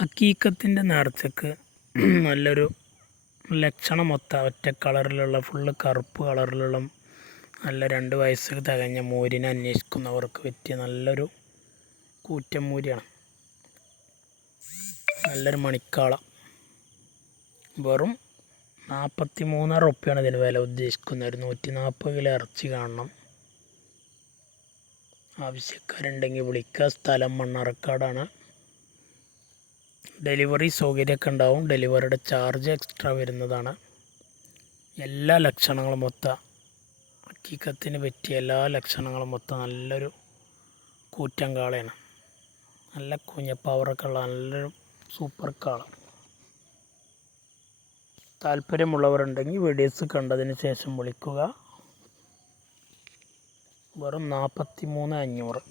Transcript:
ഹക്കീക്കത്തിൻ്റെ നേർച്ചക്ക് നല്ലൊരു ലക്ഷണമൊത്ത ഒറ്റ കളറിലുള്ള ഫുള്ള് കറുപ്പ് കളറിലുള്ള നല്ല 2 വയസ്സ് തികഞ്ഞ മൂരിനെ അന്വേഷിക്കുന്നവർക്ക് പറ്റിയ നല്ലൊരു കൂറ്റൻ മൂരിയാണ്. നല്ലൊരു മണിക്കാള. വെറും 43,000 റുപ്യാണ് ഇതിന് വില ഉദ്ദേശിക്കുന്നത്. ഒരു 140 കിലോ ഇറച്ചി കാണണം. ആവശ്യക്കാരുണ്ടെങ്കിൽ വിളിക്കുക. സ്ഥലം മണ്ണാർക്കാടാണ്. ഡെലിവറി സൗകര്യമൊക്കെ ഉണ്ടാവും. ഡെലിവറിയുടെ ചാർജ് എക്സ്ട്രാ വരുന്നതാണ്. എല്ലാ ലക്ഷണങ്ങളും ഹക്കീക്കത്തിന് പറ്റിയ എല്ലാ ലക്ഷണങ്ങളും നല്ലൊരു കൂറ്റൻ കാളയാണ്. നല്ല കുഞ്ഞപ്പവറൊക്കെ ഉള്ള നല്ലൊരു സൂപ്പർ കാള. താല്പര്യമുള്ളവരുണ്ടെങ്കിൽ വീഡിയോസ് കണ്ടതിന് ശേഷം വിളിക്കുക. വെറും 43,500.